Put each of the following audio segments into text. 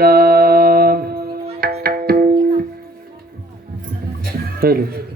Ram. Hello.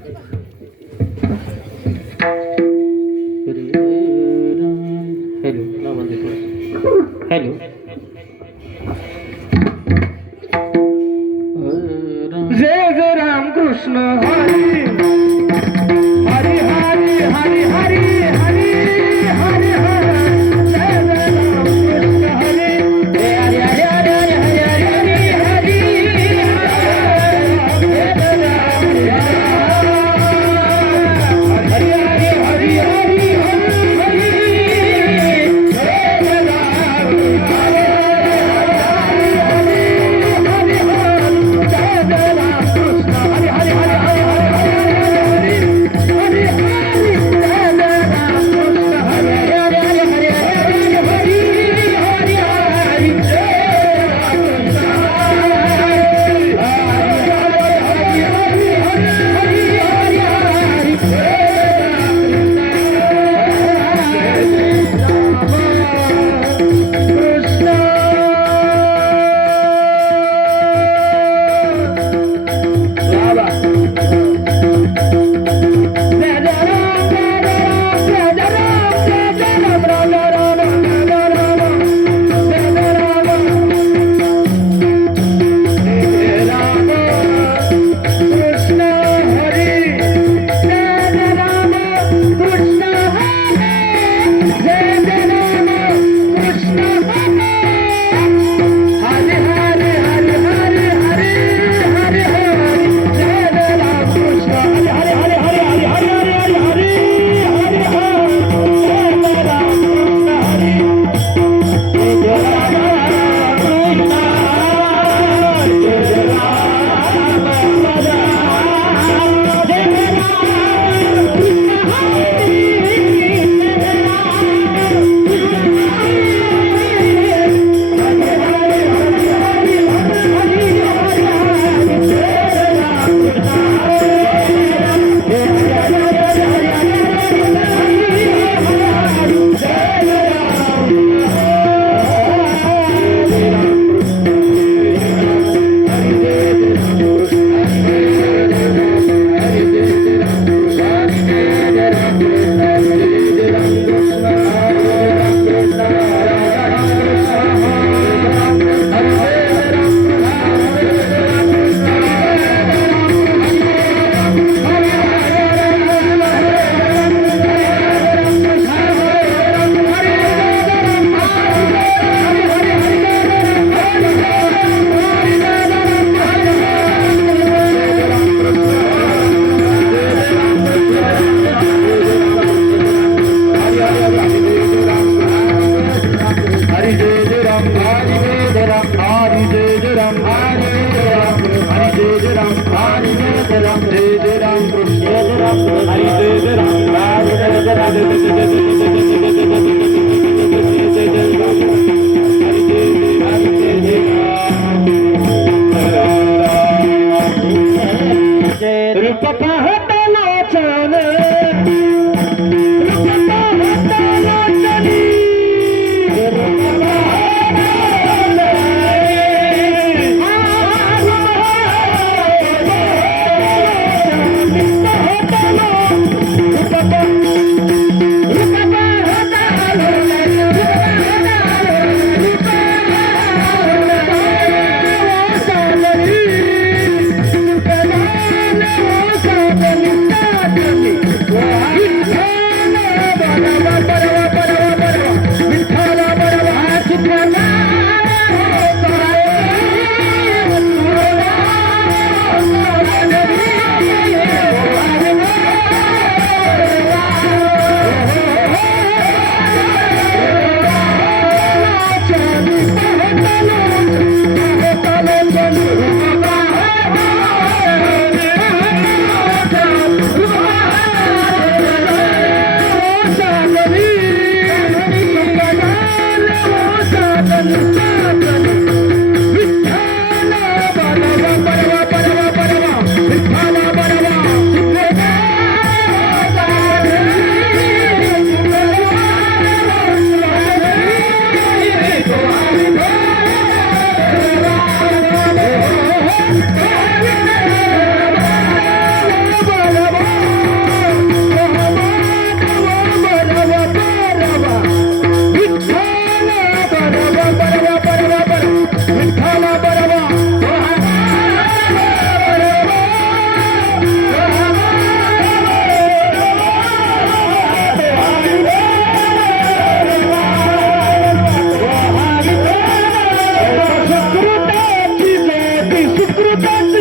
Thank.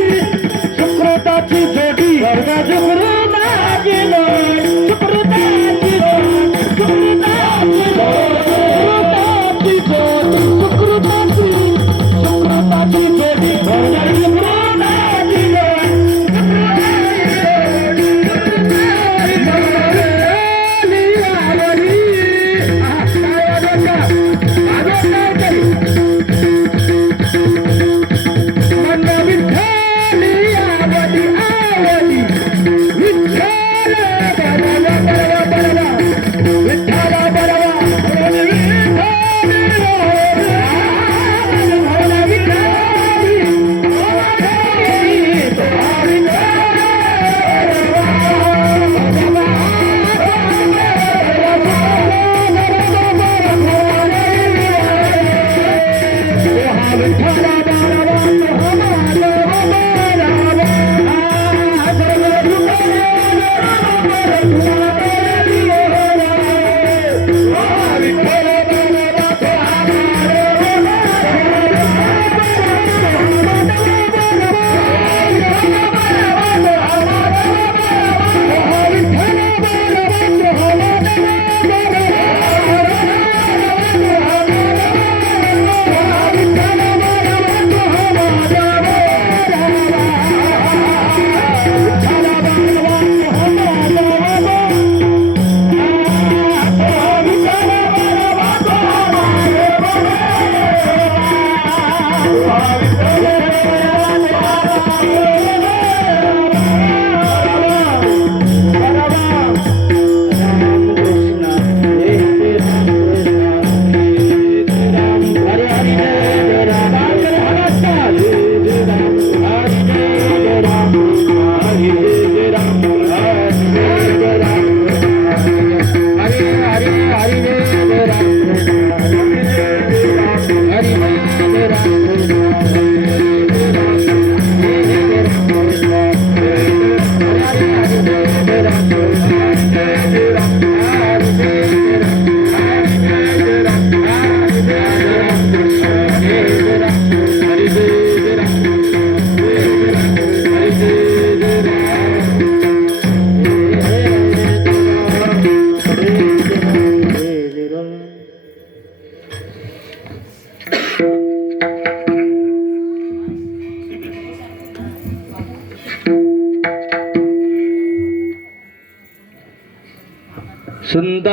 Yeah.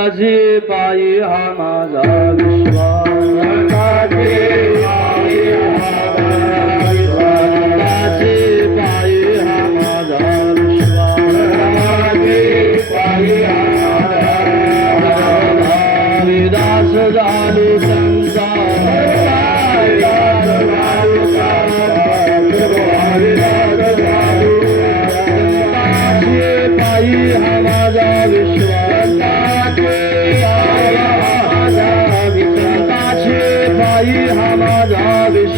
माझे पायी हा माझा विश्वास.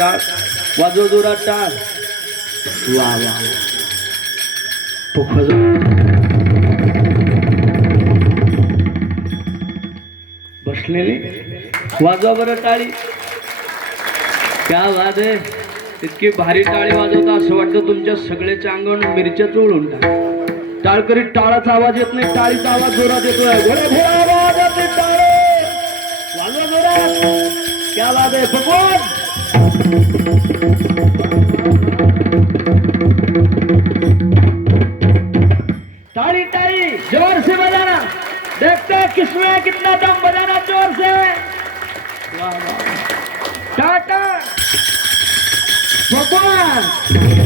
टाळ. वाजव जोरात टाळ. वा वा पोखर बसलेले. वाजवा बरं टाळी. क्या वाद आहे. इतकी भारी टाळी वाजवता असं वाटतं तुमच्या सगळ्याच्या अंगावर मिरच्या चोळून टाक टाळ करीत टाळाचा आवाज येत नाही टाळीचा आवाज जोरात येतोय. घोडा आवाज टाळे. वाजवा जोरात. क्या वाद आहे भगवान ताली ताली जोर से बजाना. देखते हैं किसमें कितना दम बजाना जोर से. टाटा. भगवान.